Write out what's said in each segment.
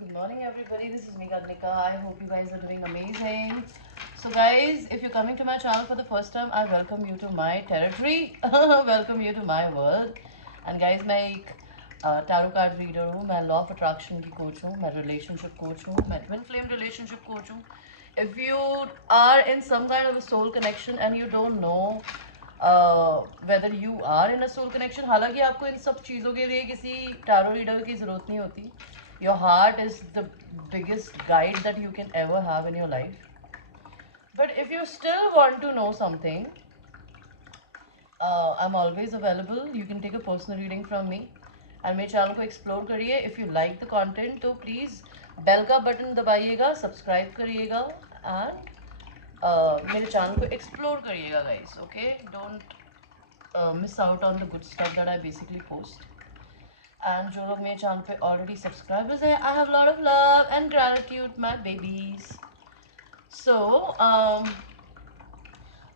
Good morning, everybody. This is me, Gadnika. I hope you guys are doing amazing. So, guys, if you're coming to my channel for the first time, I welcome you to my territory. Welcome you to my world. And guys, मैं एक tarot card reader हूँ, मैं law of attraction की coach हूँ, मैं relationship coach हूँ, मैं twin flame relationship coach हूँ. If you are in some kind of a soul connection and you don't know whether you are in a soul connection, हालांकि आपको इन सब चीज़ों के लिए किसी टैरो रीडर की ज़रूरत नहीं होती. Your heart is the biggest guide that you can ever have in your life. But if you still want to know something, I'm always available. You can take a personal reading from me. और मेरे channel को explore करिए. If you like the content तो please bell का button दबाइएगा, subscribe करिएगा and मेरे channel को एक्सप्लोर करिएगा guys. Okay, don't miss out on the good stuff that I basically post. And जो लोग मेरे चैनल पे ऑलरेडी सब्सक्राइबर्स हैं, I have lot of love and gratitude my babies. So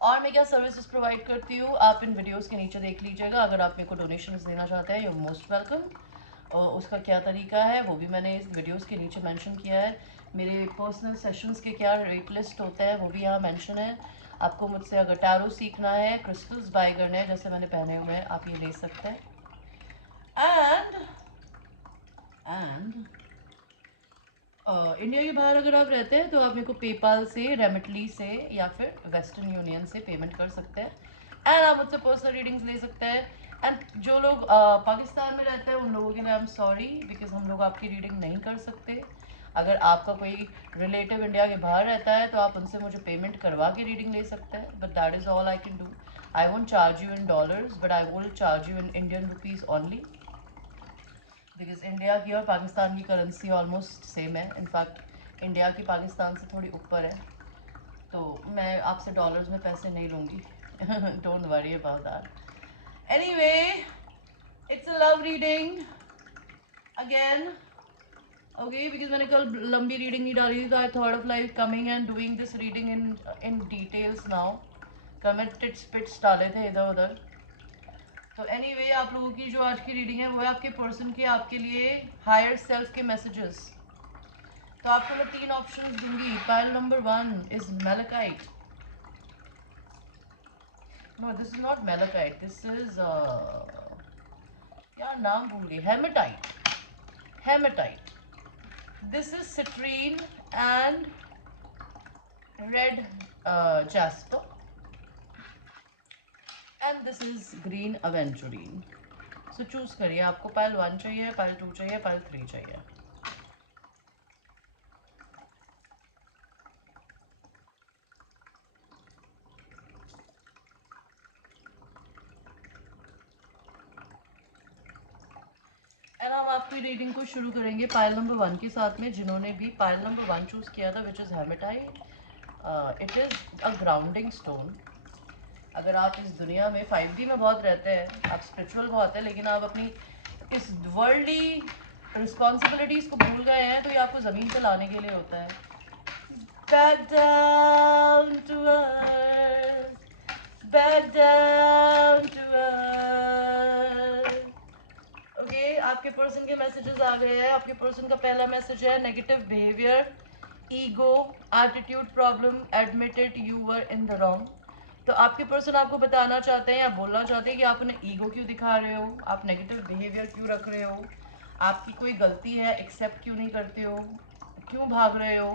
और मैं क्या सर्विसेज प्रोवाइड करती हूँ आप इन वीडियोस के नीचे देख लीजिएगा. अगर आप मेरे को डोनेशंस देना चाहते हैं, यू मोस्ट वेलकम. और उसका क्या तरीका है वो भी मैंने इस वीडियोस के नीचे मेंशन किया है. मेरे पर्सनल सेशंस के क्या रेट लिस्ट होता है वो भी यहाँ मेंशन है. आपको मुझसे अगर टैरो सीखना है, क्रिस्टल्स बाय करने हैं जैसे मैंने पहने हुए हैं, आप ये ले सकते हैं. एंड इंडिया के बाहर अगर आप रहते हैं तो आप मेरे को पेपाल से, रेमिटली से या फिर वेस्टर्न यूनियन से पेमेंट कर सकते हैं. एंड आप मुझसे पर्सनल रीडिंग्स ले सकते हैं. एंड जो लोग पाकिस्तान में रहते हैं उन लोगों के लिए आई एम सॉरी, बिकॉज हम लोग आपकी रीडिंग नहीं कर सकते. अगर आपका कोई रिलेटिव इंडिया के बाहर रहता है तो आप उनसे मुझे पेमेंट करवा के रीडिंग ले सकते हैं. But that is all I can do. I won't charge you in dollars but I will charge you in Indian rupees only, because India की और पाकिस्तान की करेंसी ऑलमोस्ट सेम है. इनफैक्ट इंडिया की पाकिस्तान से थोड़ी ऊपर है. तो मैं आपसे डॉलर्स में पैसे नहीं लूँगी. Don't worry about that. Anyway, it's a love reading again. Okay, because मैंने कल लंबी रीडिंग नहीं डाली थी तो I thought of like coming and doing this reading in details now. कल मैं टिट्स पिट्स डाले थे इधर उधर. तो एनीवे, आप लोगों की जो आज की रीडिंग है वो है आपके पर्सन के आपके लिए हायर सेल्फ के मैसेजेस. तो आपको मैं 3 ऑप्शंस दूंगी. Pile number 1 is malachite. No, this is not malachite, this is यार नाम भूल गई. Hematite. Hematite. This is citrine and red jasper. And this is green aventurine. So choose करिए, आपको पाइल 1 चाहिए, पाइल 2 चाहिए, पाइल 3 चाहिए. एंड हम आपकी रीडिंग को शुरू करेंगे पाइल नंबर 1 के साथ में. जिन्होंने भी पाइल नंबर 1 चूज किया था, which is hematite, it is a grounding stone. अगर आप इस दुनिया में 5D में बहुत रहते हैं, आप स्पिरिचुअल बहुत है, लेकिन आप अपनी इस वर्ल्डली रिस्पॉन्सिबिलिटीज को भूल गए हैं, तो ये आपको जमीन पे लाने के लिए होता है. Back down to earth, back down to earth. Okay, आपके पर्सन के मैसेजेस आ गए हैं. आपके पर्सन का पहला मैसेज है negative behaviour, ego, attitude problem, admitted you were in the wrong. तो आपके पर्सन आपको बताना चाहते हैं या बोलना चाहते हैं कि आप उन्हें ईगो क्यों दिखा रहे हो, आप नेगेटिव बिहेवियर क्यों रख रहे हो, आपकी कोई गलती है एक्सेप्ट क्यों नहीं करते हो, क्यों भाग रहे हो.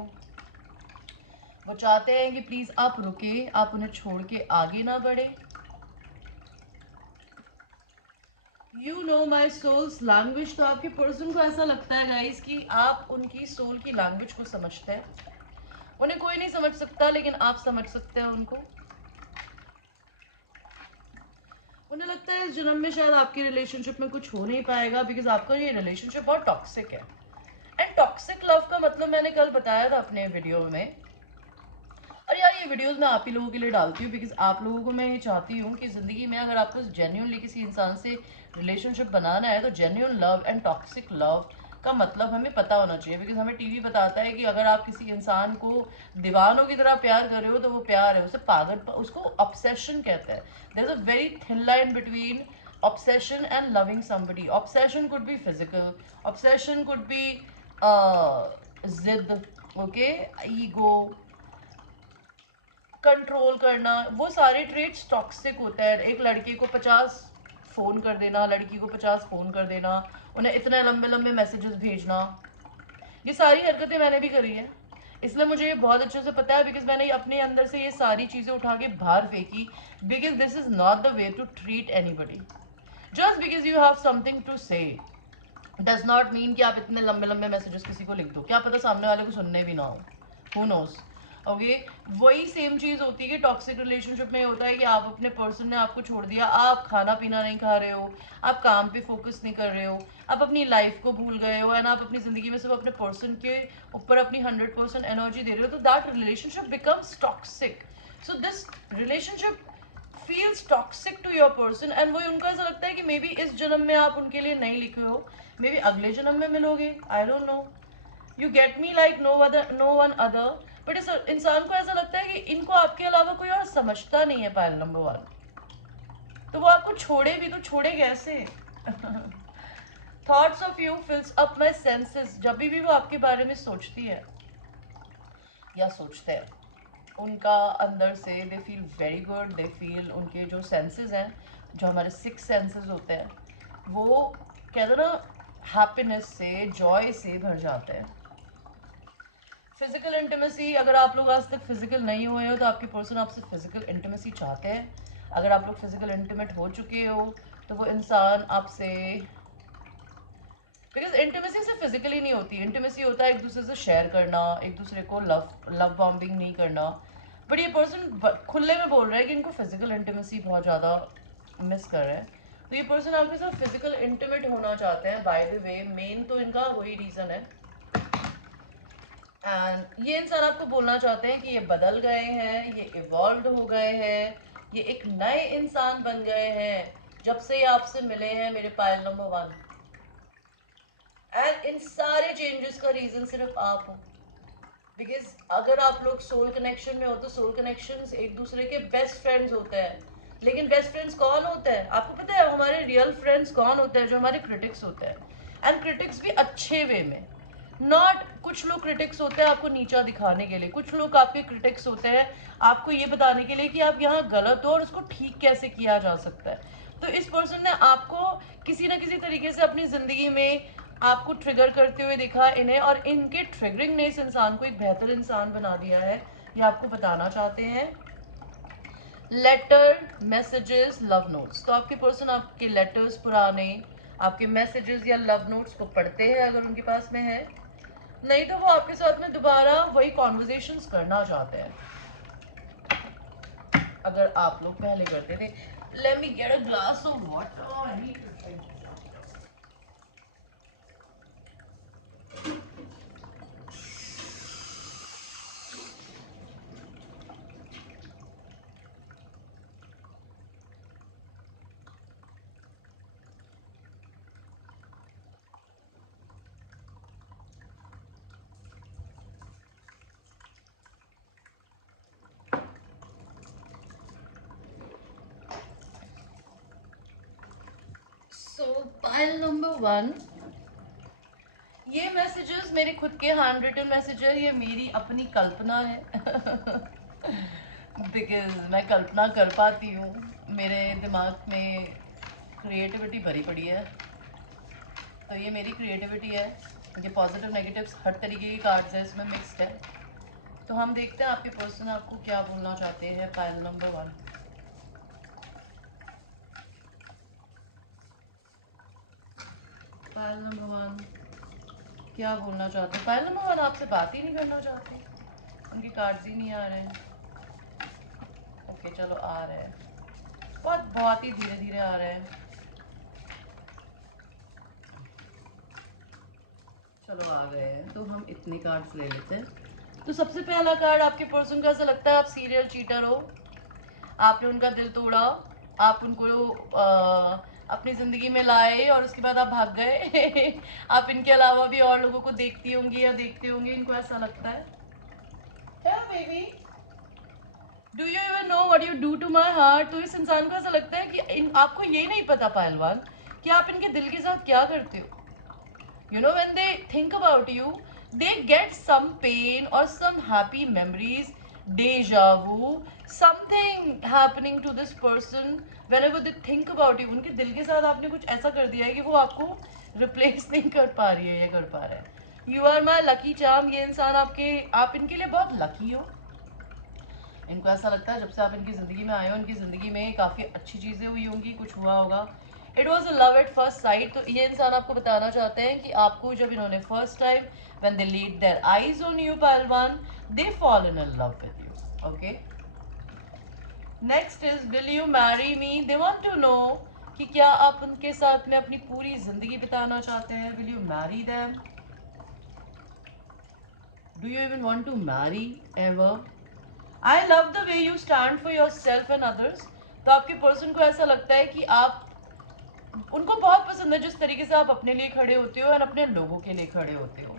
वो चाहते हैं कि प्लीज़ आप रुके, आप उन्हें छोड़ के आगे ना बढ़े. You know my souls language. तो आपके पर्सन को ऐसा लगता है गाइस कि आप उनकी सोल की लैंग्वेज को समझते हैं. उन्हें कोई नहीं समझ सकता लेकिन आप समझ सकते हैं उनको. उन्हें लगता है इस जन्म में शायद आपकी रिलेशनशिप में कुछ हो नहीं पाएगा, बिकॉज आपका ये रिलेशनशिप बहुत टॉक्सिक है. एंड टॉक्सिक लव का मतलब मैंने कल बताया था अपने वीडियो में. और यार ये वीडियोस मैं आप ही लोगों के लिए डालती हूँ, बिकॉज आप लोगों को मैं ये चाहती हूँ कि ज़िंदगी में अगर आपको जेन्यूनली किसी इंसान से रिलेशनशिप बनाना है तो genuine love and toxic love का मतलब हमें पता होना चाहिए. बिकॉज हमें टीवी बताता है कि अगर आप किसी इंसान को दीवानों की तरह प्यार कर रहे हो तो वो प्यार है, उसे पागल, उसको ऑब्सेशन कहते हैं. There is a very thin line between obsession and loving somebody. Obsession could be physical, obsession could be जिद, ओके, ईगो, कंट्रोल करना, वो सारे ट्रेट्स टॉक्सिक होते हैं। एक लड़के को 50 फ़ोन कर देना, लड़की को 50 फ़ोन कर देना, उन्हें इतने लंबे लंबे मैसेजेस भेजना, ये सारी हरकतें मैंने भी करी हैं। इसलिए मुझे ये बहुत अच्छे से पता है, बिकॉज मैंने अपने अंदर से ये सारी चीज़ें उठा के बाहर फेंकी। Because this is not the way to treat anybody. Just because you have something to say does not mean कि आप इतने लंबे लंबे मैसेजेस किसी को लिख दो, क्या पता सामने वाले को सुनने भी ना हो, हु नोस। ओके, वही सेम चीज़ होती है कि टॉक्सिक रिलेशनशिप में होता है कि आप अपने पर्सन ने आपको छोड़ दिया, आप खाना पीना नहीं खा रहे हो, आप काम पे फोकस नहीं कर रहे हो, आप अपनी लाइफ को भूल गए हो, एंड आप अपनी ज़िंदगी में सिर्फ अपने पर्सन के ऊपर अपनी 100% एनर्जी दे रहे हो, तो that relationship becomes toxic. So this relationship feels toxic to your person, and वो उनको ऐसा लगता है कि मे बी इस जन्म में आप उनके लिए नहीं लिखे हो, मे बी अगले जन्म में मिलोगे, I don't know, you get me, like no one other. But इस इंसान को ऐसा लगता है कि इनको आपके अलावा कोई और समझता नहीं है, पायल नंबर 1। तो वो आपको छोड़े भी तो छोड़े कैसे? Thoughts of you फिल्स up my senses. जब भी वो आपके बारे में सोचती है या सोचते हैं, उनका अंदर से they feel very good, they feel, उनके जो सेंसेस हैं, जो हमारे 6 सेंसेस होते हैं, वो कहते हैं ना हैप्पीनेस से, जॉय से भर जाते हैं। फिजिकल इंटीमेसी, अगर आप लोग आज तक फिजिकल नहीं हुए हो तो आपके पर्सन आपसे फिजिकल इंटीमेसी चाहते हैं। अगर आप लोग फिजिकल इंटीमेट हो चुके हो तो वो इंसान आपसे, बिकॉज इंटीमेसी से फिजिकली नहीं होती, इंटीमेसी होता है एक दूसरे से शेयर करना, एक दूसरे को लव बॉम्बिंग नहीं करना। बट ये पर्सन खुले में बोल रहा है कि इनको फिजिकल इंटीमेसी बहुत ज़्यादा मिस कर रहे हैं, तो ये पर्सन आपके साथ फिजिकल इंटीमेट होना चाहते हैं। बाय द वे, मेन तो इनका वही रीज़न है। एंड ये इंसान आपको बोलना चाहते हैं कि ये बदल गए हैं, ये इवॉल्व हो गए हैं, ये एक नए इंसान बन गए हैं जब से ये आपसे मिले हैं, मेरे पायल नंबर 1। एंड इन सारे चेंजेस का रीजन सिर्फ आप हो। बिकॉज अगर आप लोग सोल कनेक्शन में हो तो सोल कनेक्शंस एक दूसरे के बेस्ट फ्रेंड्स होते हैं। लेकिन बेस्ट फ्रेंड्स कौन होते हैं आपको पता है? हमारे रियल फ्रेंड्स कौन होते हैं? जो हमारे क्रिटिक्स होते हैं, एंड क्रिटिक्स भी अच्छे वे में। नॉट, कुछ लोग क्रिटिक्स होते हैं आपको नीचा दिखाने के लिए, कुछ लोग आपके क्रिटिक्स होते हैं आपको ये बताने के लिए कि आप यहाँ गलत हो और उसको ठीक कैसे किया जा सकता है। तो इस पर्सन ने आपको किसी ना किसी तरीके से अपनी ज़िंदगी में आपको ट्रिगर करते हुए देखा इन्हें, और इनके ट्रिगरिंग ने इस इंसान को एक बेहतर इंसान बना दिया है, ये आपको बताना चाहते हैं। लेटर, मैसेजेस, लव नोट्स, तो आपके पर्सन आपके लेटर्स पुराने, आपके मैसेजेस या लव नोट्स को पढ़ते हैं अगर उनके पास में है, नहीं तो वो आपके साथ में दोबारा वही कॉन्वर्जेशंस करना चाहते हैं अगर आप लोग पहले करते थे। Let me get a glass of water. So pile number 1, ये मैसेजेस मेरे खुद के हैंड रिटन मैसेज है, ये मेरी अपनी कल्पना है। बिकॉज मैं कल्पना कर पाती हूँ, मेरे दिमाग में क्रिएटिविटी भरी पड़ी है, तो ये मेरी क्रिएटिविटी है। ये पॉजिटिव नेगेटिव्स हर तरीके के कार्ड्स हैं, इसमें मिक्स्ड है। तो हम देखते हैं आपके पर्सन आपको क्या बोलना चाहते हैं। पाइल नंबर 1, पाइल नंबर 1 क्या बोलना चाहते हैं? पाइल नंबर 1 आपसे बात ही नहीं करना चाहते, उनके कार्ड्स ही नहीं आ रहे हैं। ओके चलो आ रहे हैं, बहुत बहुत ही धीरे धीरे आ रहे हैं। चलो आ गए हैं, तो हम इतने कार्ड्स ले लेते हैं। तो सबसे पहला कार्ड आपके पर्सन का ऐसा लगता है आप सीरियल चीटर हो, आपने उनका दिल तोड़ा, आप उनको अपनी ज़िंदगी में लाए और उसके बाद आप भाग गए। आप इनके अलावा भी और लोगों को देखती होंगी या देखते होंगे, इनको ऐसा लगता है। Baby, do you even know what you do to my heart? तो इस इंसान को ऐसा लगता है कि आपको ये नहीं पता पहलवान कि आप इनके दिल के साथ क्या करते हो। You know, when they think about you, they get some pain or some happy memories, deja vu, something happening to this person. Whenever they think about you, उनके दिल के साथ आपने कुछ ऐसा कर दिया है कि वो आपको रिप्लेस नहीं कर पा रही है या कर पा रहा है. You are my lucky charm. ये इंसान आपके, आप इनके लिए बहुत लकी हो. इनको ऐसा लगता है जब से आप इनकी ज़िंदगी में आए हो, इनकी ज़िंदगी में काफ़ी अच्छी चीज़ें हुई होंगी, कुछ हुआ होगा. It was a love at first sight. तो ये इंसान आपको बताना चाहते हैं कि आपको जब इन्होंने first time when they laid their eyes on you पहलवान, they fall in love with you. Okay, next is will you marry me. They want to know कि क्या आप उनके साथ में अपनी पूरी जिंदगी बिताना चाहते हैं. Will you marry them. Do you even want to marry ever. I love the way you stand for yourself and others. तो आपके पर्सन को ऐसा लगता है कि आप, उनको बहुत पसंद है जिस तरीके से आप अपने लिए खड़े होते हो और अपने लोगों के लिए खड़े होते हो.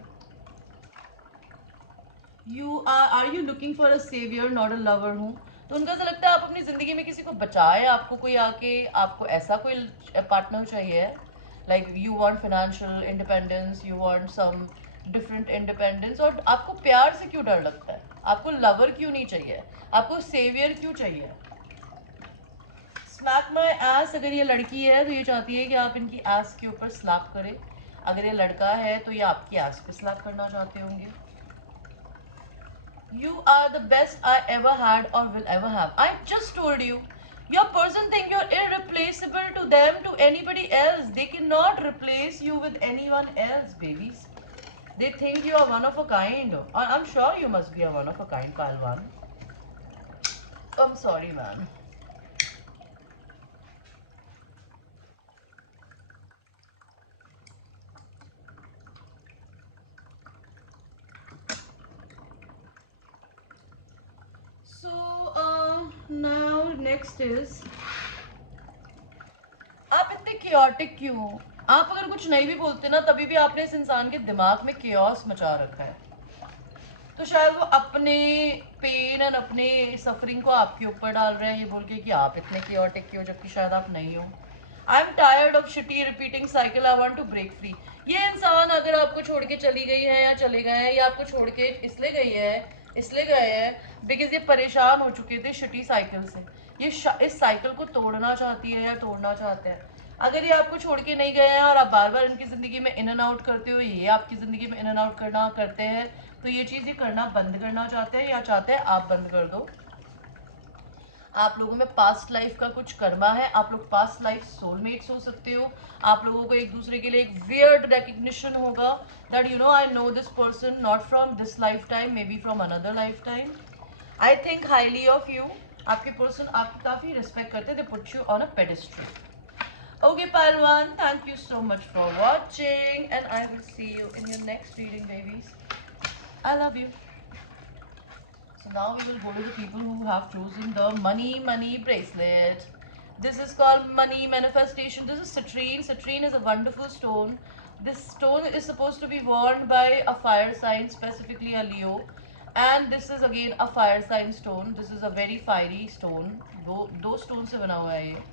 You are you looking for a saviour not a lover हूँ. तो उनको ऐसा लगता है आप अपनी ज़िंदगी में किसी को बचाए, आपको कोई आके, आपको ऐसा कोई पार्टनर चाहिए. Like you want financial independence, you want some different independence. और आपको प्यार से क्यों डर लगता है, आपको लवर क्यों नहीं चाहिए, आपको सेवियर क्यों चाहिए. स्मैक माई एस. अगर ये लड़की है तो ये चाहती है कि आप इनकी एस के ऊपर स्लैप करें. अगर ये लड़का है तो ये आपकी एस पे स्लैप करना चाहते होंगे. You are the best I ever had or will ever have. I just told you. Your person think you're irreplaceable to them, to anybody else. They cannot replace you with anyone else, babies. They think you are one of a kind. I'm sure you must be a one of a kind, Palwan. I'm sorry, man. So, now next is, आप इतने chaotic क्यों हो. आप अगर कुछ नहीं भी बोलते ना, तभी भी आपने इस इंसान के दिमाग में chaos मचा रखा है. तो शायद वो अपने पेन एंड अपने सफरिंग को आपके ऊपर डाल रहे हैं, ये बोल के कि आप इतने chaotic क्यों, जबकि शायद आप नहीं हो. I am tired of shitty repeating cycle, I want to break free. ये इंसान अगर आपको छोड़ के चली गई है या चले गए हैं, या आपको छोड़ के इसलिए गई है, इसलिए गए हैं बिकॉज ये परेशान हो चुके थे शिटी साइकिल से. ये इस साइकिल को तोड़ना चाहती है या तोड़ना चाहते हैं. अगर ये आपको छोड़ के नहीं गए हैं और आप बार बार इनकी ज़िंदगी में इन एंड आउट करते हो, ये आपकी ज़िंदगी में इन एंड आउट करना करते हैं, तो ये चीज़ ये करना बंद करना चाहते हैं या चाहते हैं आप बंद कर दो. आप लोगों में पास्ट लाइफ का कुछ कर्मा है. आप लोग पास्ट लाइफ सोलमेट्स हो सकते हो. आप लोगों को एक दूसरे के लिए एक वियर्ड रिकग्निशन होगा that you know I know this person not from this life time, maybe from another life time. I think highly of you. आपके पर्सन आपकी काफ़ी रिस्पेक्ट करते हैं. They put you on a pedestal. Okay, Palwan, thank you so much for watching, and I will see you in your next reading, babies. I love you. So now we will go to the people who have chosen the money bracelet. This is called money manifestation. This is citrine. Citrine is a wonderful stone. This stone is supposed to be worn by a fire sign, specifically a Leo. And this is again a fire sign stone. This is a very fiery stone. दो stone से बना हुआ है ये.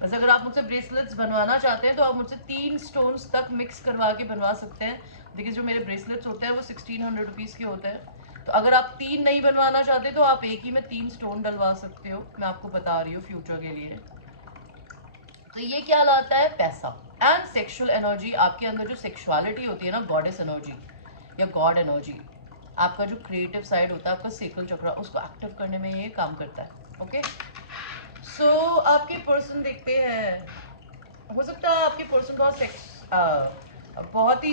वैसे अगर आप मुझसे ब्रेसलेट्स बनवाना चाहते हैं तो आप मुझसे 3 स्टोन्स तक मिक्स करवा के बनवा सकते हैं. देखिए जो मेरे ब्रेसलेट्स होते हैं वो 1600 रुपीज़ के होते हैं. तो अगर आप 3 नहीं बनवाना चाहते तो आप एक ही में 3 स्टोन डलवा सकते हो. मैं आपको बता रही हूँ फ्यूचर के लिए. तो ये क्या लाता है, पैसा एंड सेक्सुअल एनर्जी. आपके अंदर जो सेक्सुअलिटी होती है ना, गॉडेस एनर्जी या गॉड एनर्जी, आपका जो क्रिएटिव साइड होता है, आपका सेकल चक्र, उसको एक्टिव करने में ये काम करता है. ओके, सो आपके पर्सन देखते हैं. हो सकता है आपके पर्सन बहुत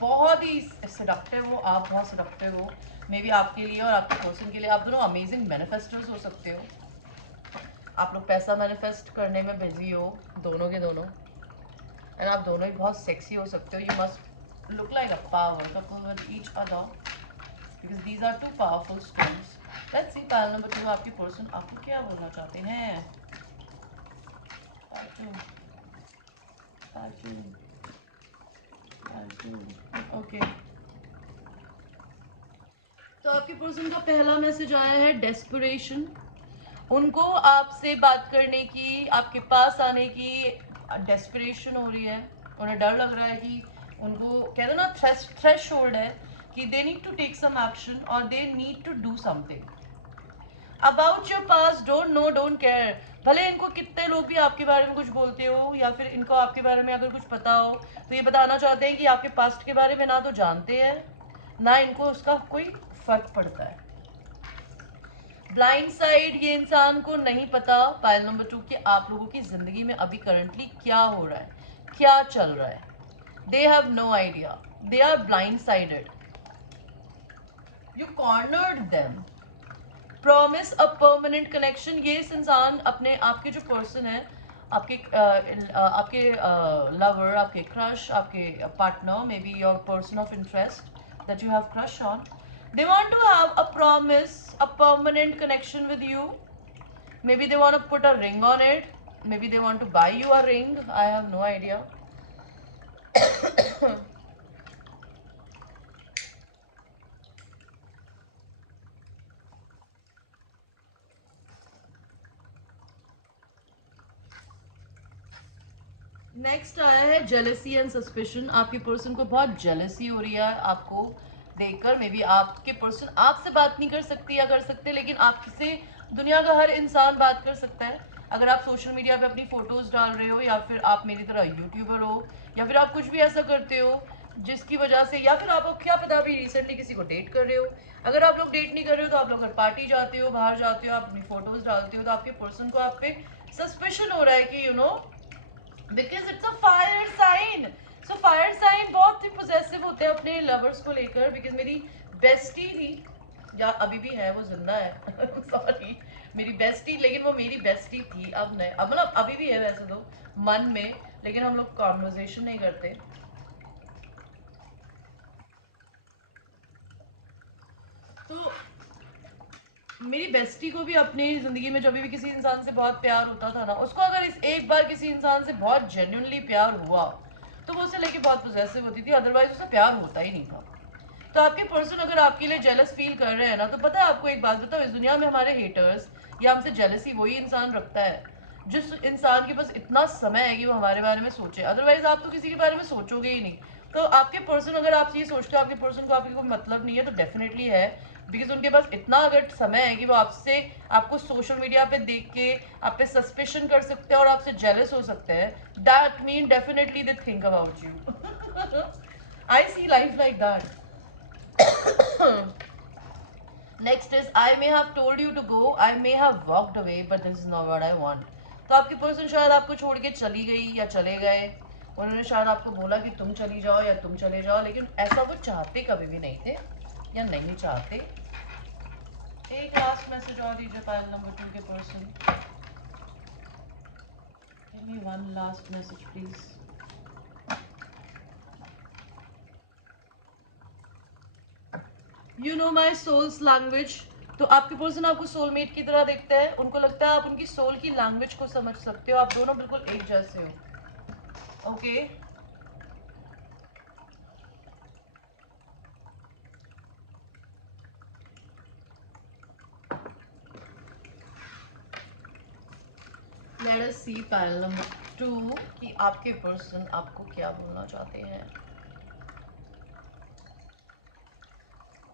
बहुत ही सेडक्टिव हो, आप बहुत सेडक्टिव हो. मे बी आपके लिए और आपके पर्सन के लिए आप दोनों अमेजिंग मैनिफेस्टर्स हो सकते हो. आप लोग पैसा मैनिफेस्ट करने में बिजी हो, दोनों के दोनों. एंड आप दोनों ही बहुत सेक्सी हो सकते हो. You must look like a power couple with each other because these are too powerful stones. Let's see panel number 2 आपके पर्सन आपको क्या बोलना चाहते हैं. ओके, तो आपके पर्सन का पहला मैसेज आया है डेस्परेशन. उनको आपसे बात करने की, आपके पास आने की डेस्परेशन हो रही है. उन्हें डर लग रहा है कि उनको कह दो ना थ्रेशोल्ड है कि they need to take some action और they need to do something about your past. Don't know, don't care. भले इनको कितने लोग भी आपके बारे में कुछ बोलते हो या फिर इनको आपके बारे में अगर कुछ पता हो तो ये बताना चाहते हैं कि आपके पास्ट के बारे में ना तो जानते हैं ना इनको उसका कोई फर्क पड़ता है. ब्लाइंड साइड, ये इंसान को नहीं पता पाइल नंबर 2 कि आप लोगों की जिंदगी में अभी करंटली क्या हो रहा है, क्या चल रहा है. They have no idea, they are blindsided. You cornered them. Promise a permanent connection, ये इस इंसान अपने आपके जो पर्सन है, आपके लवर, आपके क्रश, आपके partner, may be your person of interest that you have crush on, they want to have a promise, a permanent connection with you. Maybe they want to put a ring on it, maybe they want to buy you a ring, I have no idea. Next आया है jealousy and suspicion. आपके person को बहुत jealousy हो रही है आपको देखकर. मे बी आपके पर्सन आपसे बात नहीं कर सकती या कर सकते, लेकिन आपसे दुनिया का हर इंसान बात कर सकता है. अगर आप सोशल मीडिया पे अपनी फोटोज डाल रहे हो या फिर आप मेरी तरह यूट्यूबर हो या फिर आप कुछ भी ऐसा करते हो जिसकी वजह से, या फिर आप क्या पता अभी रिसेंटली किसी को डेट कर रहे हो. अगर आप लोग डेट नहीं कर रहे हो तो आप लोग अगर पार्टी जाते हो, बाहर जाते हो, आप अपनी फोटोज डालते हो तो आपके पर्सन को आप पे सस्पिशन हो रहा है कि because it's a fire sign. So fire sign बहुत ही पोजेसिव होते हैं अपने लवर्स को लेकर. बिकॉज मेरी बेस्टी थी, या अभी भी है, वो जिंदा है सॉरी मेरी बेस्टी, लेकिन वो मेरी बेस्टी थी, अब नहीं, अब मतलब अभी भी है वैसे तो मन में, लेकिन हम लोग कॉन्वर्जेशन नहीं करते. तो मेरी बेस्टी को भी अपनी ज़िंदगी में जब भी किसी इंसान से बहुत प्यार होता था ना, उसको अगर इस एक बार किसी इंसान से बहुत जेन्युइनली प्यार हुआ तो वो उसे लेके बहुत पोजेसिव होती थी, अदरवाइज उसे प्यार होता ही नहीं था. तो आपके पर्सन अगर आपके लिए जेलस फील कर रहे हैं ना, तो पता है आपको एक बात बताओ, इस दुनिया में हमारे हेटर्स या हमसे जेलसी वही इंसान रखता है जिस इंसान के पास इतना समय है कि वो हमारे बारे में सोचे. अदरवाइज आप तो किसी के बारे में सोचोगे ही नहीं. तो आपके पर्सन, अगर आप ये सोचते हो आपके पर्सन को आपके कोई मतलब नहीं है, तो डेफिनेटली है. बिकॉज उनके पास इतना अगर समय है कि वो आपसे, आपको सोशल मीडिया पे देख के आप पे सस्पेशन कर सकते हैं और आपसे जेलस हो सकते हैं. That mean definitely they think about you. I see life like that. Next is I may have told you to go, I may have walked away, but this is not what I want. तो आपकी person शायद आपको छोड़ के चली गई या चले गए. उन्होंने शायद आपको बोला कि तुम चली जाओ या तुम चले जाओ, लेकिन ऐसा वो चाहते कभी भी नहीं थे या नहीं चाहते. एक लास्ट मैसेज और दीजिए पाइल नंबर 2 के person. Give me one last message please. You know my souls language. तो आपके पर्सन आपको सोलमेट की तरह देखते हैं. उनको लगता है आप उनकी सोल की लैंग्वेज को समझ सकते हो. आप दोनों बिल्कुल एक जैसे हो. ओके लेट अस सी पाइल नंबर 2 कि आपके पर्सन आपको क्या बोलना चाहते हैं.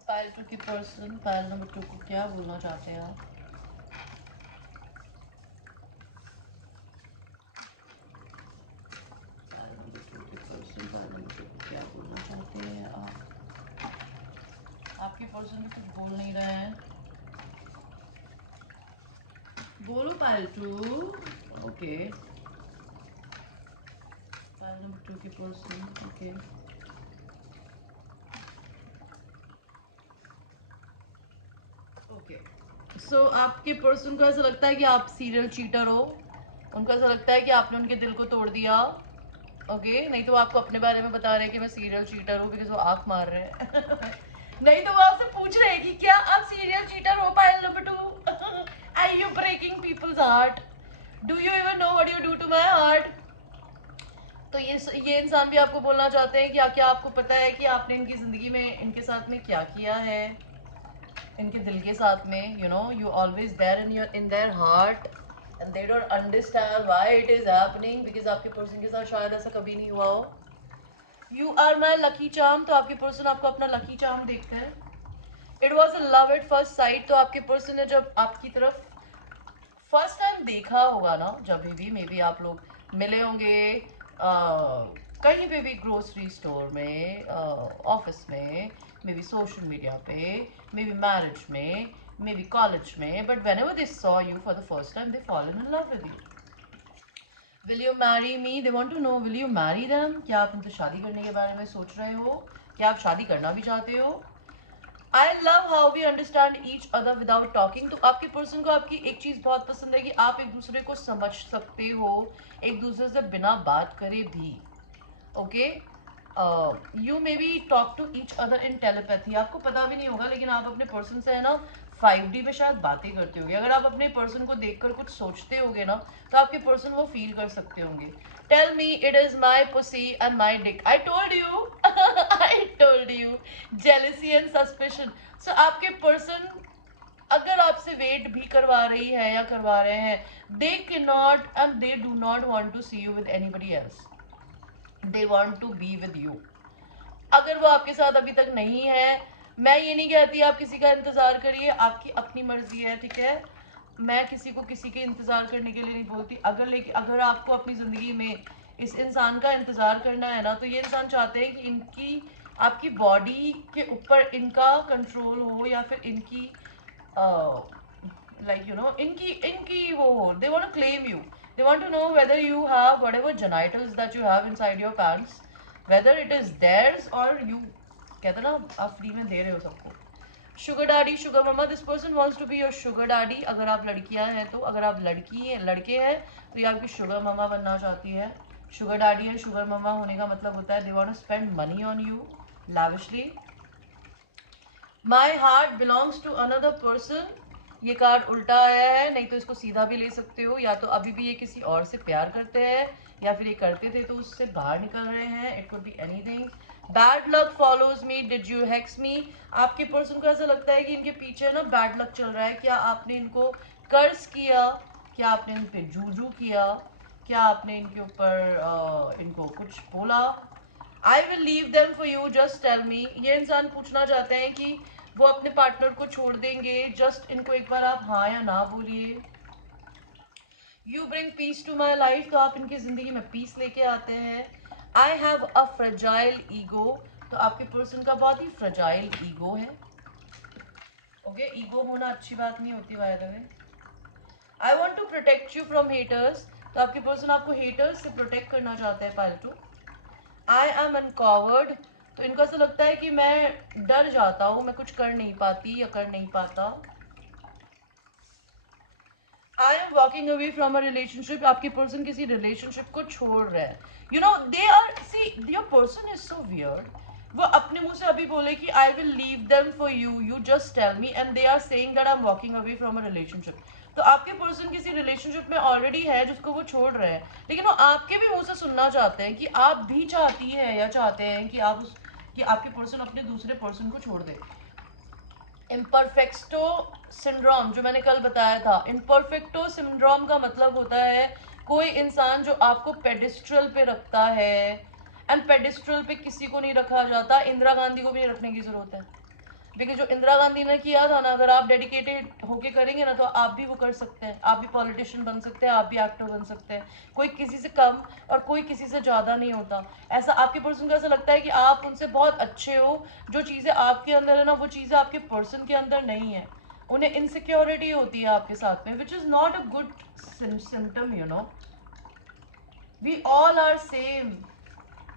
पाइल 2 की पर्सन पाइल नंबर 2 को क्या बोलना चाहते हैं आप. पाइल नंबर 2 के पर्सन पाइल नंबर 2 को क्या बोलना चाहते हैं आप. आपके पर्सन भी कुछ बोल नहीं रहे हैं. बोलो पाइल 2. ओके पाइल नंबर 2 के पर्सन. ओके ओके सो आपके पर्सन को ऐसा लगता है कि आप सीरियल चीटर हो. उनको ऐसा लगता है कि आपने उनके दिल को तोड़ दिया. ओके नहीं तो वो आपको अपने बारे में बता रहे हैं कि मैं सीरियल चीटर हूँ, बिकॉज वो आंख मार रहे हैं. नहीं तो वो आपसे पूछ रहे हैं कि क्या आप सीरियल चीटर हो pile number 2. Are you breaking people's heart. Do you even know what you do to my heart. तो ये इंसान भी आपको बोलना चाहते हैं कि क्या आपको पता है कि आपने इनकी ज़िंदगी में इनके साथ में क्या किया है, इनके दिल के साथ में. You always there in their heart and they don't understand why it is happening, because आपके पर्सन के साथ शायद ऐसा कभी नहीं हुआ हो. You are my lucky charm, तो आपके पर्सन आपको अपना लकी चार्म देखते हैं। It was a love at first sight, तो आपके पर्सन ने जब आपकी तरफ फर्स्ट टाइम देखा होगा ना, जब भी मे बी आप लोग मिले होंगे कहीं पे भी, ग्रोसरी स्टोर में, ऑफिस में, मे बी सोशल मीडिया पे, मे बी मैरिज में, मे बी कॉलेज में, but whenever they saw you for the first time they fallen in love with you. Will you marry me, they want to know will you marry them, क्या आप उनसे शादी करने के बारे में सोच रहे हो, क्या आप शादी करना भी चाहते हो। I love how we understand each other without talking, तो आपके पर्सन को आपकी एक चीज़ बहुत पसंद है कि आप एक दूसरे को समझ सकते हो एक दूसरे से बिना बात करे भी। Okay, you may be talk to each other in telepathy, आपको पता भी नहीं होगा लेकिन आप अपने पर्सन से है ना 5D में शायद बातें करते होगे। अगर आप अपने पर्सन को देखकर कुछ सोचते होगे ना, तो आपके पर्सन वो फील कर सकते होंगे। Tell me it is my pussy and my dick, I told you I told you, jealousy and suspicion. So आपके पर्सन अगर आपसे वेट भी करवा रही है या करवा रहे हैं, they can not and they do not want to see you with anybody else, they want to be with you. अगर वो आपके साथ अभी तक नहीं है, मैं ये नहीं कहती आप किसी का इंतजार करिए, आपकी अपनी मर्जी है, ठीक है। मैं किसी को किसी के इंतजार करने के लिए नहीं बोलती। अगर आपको अपनी जिंदगी में इस इंसान का इंतजार करना है ना, तो ये इंसान चाहते हैं कि इनकी आपकी बॉडी के ऊपर इनका कंट्रोल हो, या फिर इनकी like you know इनकी इनकी वो हो, they want to claim you, they want to know whether you have whatever genitals that you have inside your pants, whether it is theirs or you, कहते ना आप फ्री में दे रहे हो सबको। Sugar daddy sugar mama, this person wants to be your sugar daddy, अगर आप लड़कियां हैं तो, अगर आप लड़की हैं लड़के हैं तो ये आपकी शुगर ममा बनना चाहती है। Sugar daddy and sugar mama होने का मतलब होता है they want to spend money on you lavishly. My heart belongs to another person, ये कार्ड उल्टा आया है, नहीं तो इसको सीधा भी ले सकते हो, या तो अभी भी ये किसी और से प्यार करते हैं, या फिर ये करते थे तो उससे बाहर निकल रहे हैं, it could be anything. Bad luck follows me, did you hex me, आपके पर्सन को ऐसा लगता है कि इनके पीछे ना बैड लक चल रहा है। क्या आपने इनको कर्ज किया, क्या आपने इन पे जूजू किया, क्या आपने इनके ऊपर इनको कुछ बोला। I will leave them for you just tell me, ये इंसान पूछना चाहते हैं कि वो अपने पार्टनर को छोड़ देंगे, जस्ट इनको एक बार आप हाँ या ना बोलिए। You bring peace to my life, तो आप इनकी जिंदगी में पीस लेके आते हैं। I have a fragile ego, तो आपके पर्सन का बहुत ही फ्रजाइल ईगो है। ओके, ईगो होना अच्छी बात नहीं होती by the way. I want to protect you from haters, तो आपके पर्सन आपको हेटर्स से प्रोटेक्ट करना चाहते हैं पालतू। आई एम अनकवर्ड, तो इनको ऐसा लगता है कि मैं डर जाता हूँ, मैं कुछ कर नहीं पाती या कर नहीं पाता। I am walking away from a relationship, आपके पर्सन किसी रिलेशनशिप को छोड़ रहे हैं। You know they are see your person is so weird, वो अपने मुंह से अभी बोले कि I will leave them for you, you just tell me, and they are saying that I am walking away from a relationship. तो आपके person किसी रिलेशनशिप में ऑलरेडी है जिसको वो छोड़ रहे हैं, लेकिन वो आपके भी मुंह से सुनना चाहते हैं कि आप भी चाहती है या चाहते हैं कि आप उस कि आपके पर्सन अपने दूसरे पर्सन को छोड़ दे। इम्परफेक्टो सिंड्रोम जो मैंने कल बताया था, इम्परफेक्टो सिंड्रोम का मतलब होता है कोई इंसान जो आपको पेडिस्ट्रल पे रखता है, एंड पेडिस्ट्रल पे किसी को नहीं रखा जाता, इंदिरा गांधी को भी नहीं रखने की जरूरत है। देखिए जो इंदिरा गांधी ने किया था ना, अगर आप डेडिकेटेड होके करेंगे ना, तो आप भी वो कर सकते हैं, आप भी पॉलिटिशियन बन सकते हैं, आप भी एक्टर बन सकते हैं। कोई किसी से कम और कोई किसी से ज़्यादा नहीं होता। ऐसा आपके पर्सन को ऐसा लगता है कि आप उनसे बहुत अच्छे हो, जो चीज़ें आपके अंदर है ना, वो चीज़ें आपके पर्सन के अंदर नहीं है। उन्हें इनसिक्योरिटी होती है आपके साथ में, which is not a good symptom, you know. We all are same.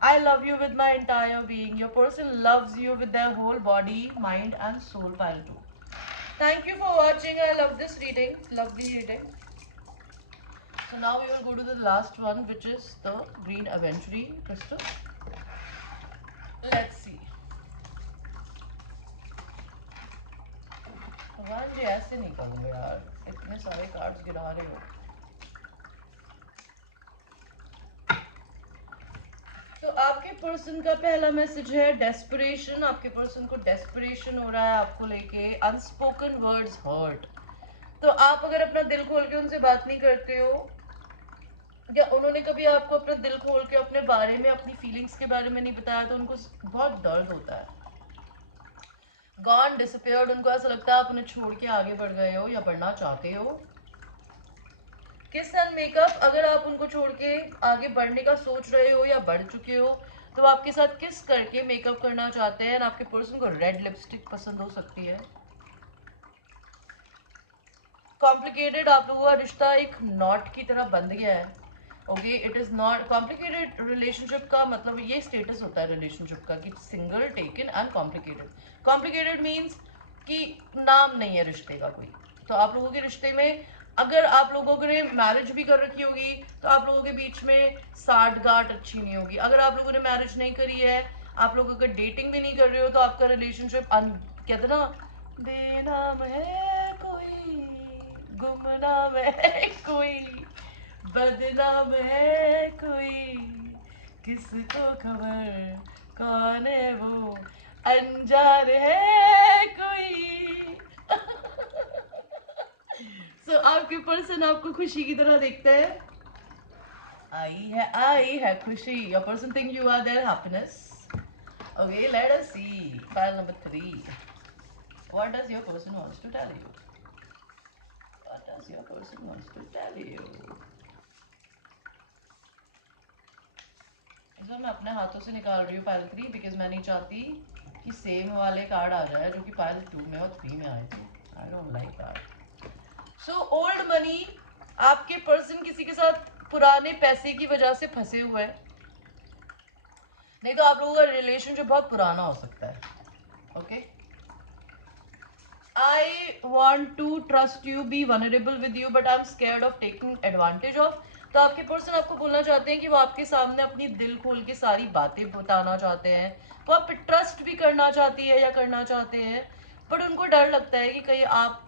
I love you with my entire being. Your person loves you with their whole body, mind, and soul, pile too. Thank you for watching. I love this reading. Lovely reading. So now we will go to the last one, which is the Green Aventurine crystal. Let's see. भगवान जी ऐसे नहीं करूँगा यार, इतने सारे cards गिरा रहे हो। तो आपके पर्सन का पहला मैसेज है डेस्परेशन, आपके पर्सन को डेस्परेशन हो रहा है आपको लेके, अनस्पोकन वर्ड्स हर्ट। तो आप अगर अपना दिल खोल के उनसे बात नहीं करते हो, या उन्होंने कभी आपको अपना दिल खोल के अपने बारे में, अपनी फीलिंग्स के बारे में नहीं बताया, तो उनको बहुत दर्द होता है। गॉन डिसअपियर्ड, उनको ऐसा लगता है आप उन्हें छोड़ के आगे बढ़ गए हो या बढ़ना चाहते हो। किस एंड मेकअप, अगर आप उनको छोड़ के आगे बढ़ने का सोच रहे हो या बढ़ चुके हो, तो आपके साथ किस करके मेकअप करना चाहते हैं। आपके पर्सन को रेड लिपस्टिक पसंद हो सकती है। कॉम्प्लिकेटेड, आप लोगों का रिश्ता एक नॉट की तरह बंध गया है। Okay, it is not complicated. Relationship का मतलब ये स्टेटस होता है रिलेशनशिप का कि single, taken and complicated. Complicated means कि नाम नहीं है रिश्ते का कोई। तो आप लोगों के रिश्ते में, अगर आप लोगों ने मैरिज भी कर रखी होगी, तो आप लोगों के बीच में साठ गांठ अच्छी नहीं होगी। अगर आप लोगों ने मैरिज नहीं करी है, आप लोग अगर डेटिंग भी नहीं कर रहे हो, तो आपका रिलेशनशिप कहते ना, बेनाम है कोई, गुमनाम है कोई, बदनाम है कोई, किसको खबर कौन है वो, अनजान है कोई। सो आपके पर्सन आपको खुशी की तरह देखते हैं। आई है खुशी। Your person think you are their happiness. Okay, let us see file number 3. What does your person wants to tell you? What does your person wants to tell you? इस बार मैं अपने हाथों से निकाल रही हूँ पायल 3, बिकॉज मैं नहीं चाहती कि सेम वाले कार्ड आ जाए जो कि पायल 2 में और 3 में आए थे। I don't like that. So old money, आपके पर्सन किसी के साथ पुराने पैसे की वजह से फंसे हुए हैं। नहीं तो आप लोगों का रिलेशनशिप बहुत पुराना हो सकता है। Okay, I want to trust you, be vulnerable with you, but I am scared of taking advantage of. तो आपके पर्सन आपको बोलना चाहते हैं कि वो आपके सामने अपनी दिल खोल के सारी बातें बताना चाहते हैं, वो आप पे ट्रस्ट भी करना चाहती है या करना चाहते हैं, बट उनको डर लगता है कि कहीं आप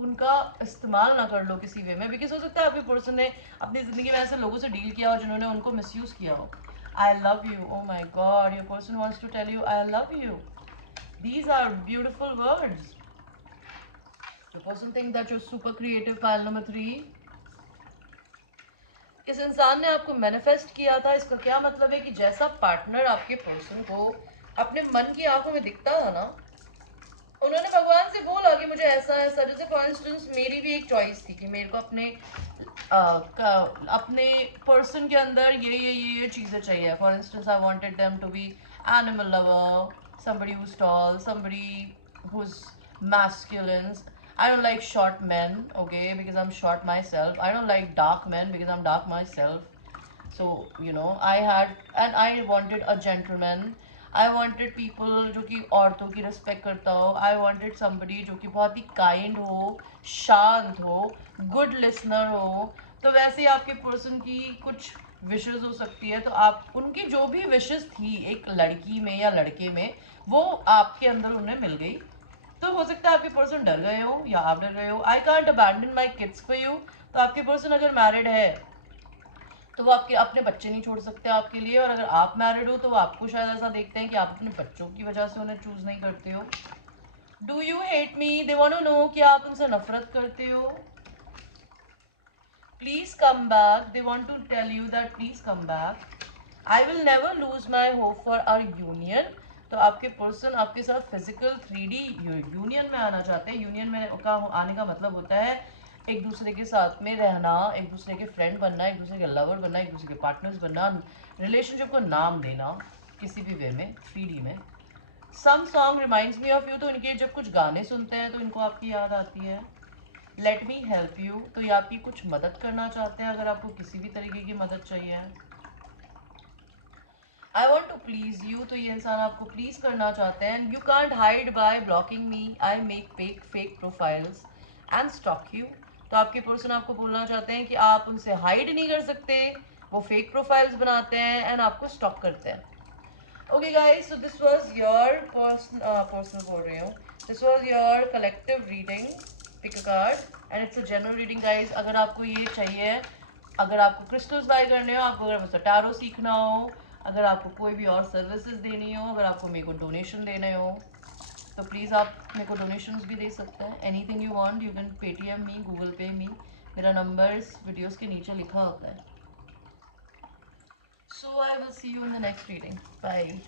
उनका इस्तेमाल ना कर लो किसी वे में, बिकॉज हो सकता है आपके पर्सन ने अपनी ज़िंदगी में ऐसे लोगों से डील किया हो जिन्होंने उनको मिसयूज़ किया हो। I love you, oh my god, your person wants to tell you I love you. These are beautiful words. The person think that you're super creative. Pile number 3. इस इंसान ने आपको मैनिफेस्ट किया था। इसका क्या मतलब है कि जैसा पार्टनर आपके पर्सन को अपने मन की आंखों में दिखता था ना, उन्होंने भगवान से बोला कि मुझे ऐसा ऐसा, जैसे फॉर इंस्टेंस मेरी भी एक चॉइस थी कि मेरे को अपने पर्सन के अंदर ये चीज़ें चाहिए। For instance I wanted them to be animal lover, somebody who's tall, somebody who's masculine. I don't like short men, okay, because I'm short myself. I don't like dark men because I'm dark myself. So I had, and I wanted a gentleman. I wanted people जो कि औरतों की respect करता हो। I wanted somebody जो कि बहुत ही kind हो, शांत हो, गुड लिसनर हो। तो वैसे ही आपके पर्सन की कुछ विशेस हो सकती है, तो आप उनकी जो भी विशेस थी एक लड़की में या लड़के में, वो आपके अंदर उन्हें मिल गई। तो हो सकता है आपके पर्सन डर गए हो या आप डर गए हो। I can't abandon my kids for you. तो आपके पर्सन अगर मैरिड है तो वो आपके अपने बच्चे नहीं छोड़ सकते आपके लिए, और अगर आप मैरिड हो तो वो आपको शायद ऐसा देखते हैं कि आप अपने बच्चों की वजह से उन्हें चूज नहीं करते हो। Do you hate me, they want to know कि आप उनसे नफरत करते हो। Please come back, they want to tell you that please come back. I will never lose my hope for our union. तो आपके पर्सन आपके साथ फिजिकल 3D यूनियन में आना चाहते हैं। यूनियन में का आने का मतलब होता है एक दूसरे के साथ में रहना, एक दूसरे के फ्रेंड बनना, एक दूसरे के लवर बनना, एक दूसरे के पार्टनर्स बनना, रिलेशनशिप को नाम देना किसी भी वे में 3D में। Some song reminds me of you, तो इनके जब कुछ गाने सुनते हैं तो इनको आपकी याद आती है। लेट मी हेल्प यू, तो ये आपकी कुछ मदद करना चाहते हैं अगर आपको किसी भी तरीके की मदद चाहिए। I want to please you, तो ये इंसान आपको प्लीज करना चाहते हैं। You can't hide by blocking me, I make fake profiles and stalk you. तो आपके पर्सन आपको बोलना चाहते हैं कि आप उनसे हाइड नहीं कर सकते, वो फेक प्रोफाइल्स बनाते हैं एंड आपको स्टॉक करते हैं। Okay guys, so this was your personal बोल रही हूँ, this was your collective reading. Pick a card and it's a general reading guys. अगर आपको ये चाहिए, अगर आपको क्रिस्टल्स बाय करने हो, आपको अगर मुझसे टैरो सीखना हो, अगर आपको कोई भी और सर्विसेज देनी हो, अगर आपको मेरे को डोनेशन देने हो, तो प्लीज़ आप मेरे को डोनेशंस भी दे सकते हैं। Anything you want, you can Paytm me, Google पे मी। मेरा नंबर वीडियोस के नीचे लिखा होता है। So I will see you in the next reading. Bye.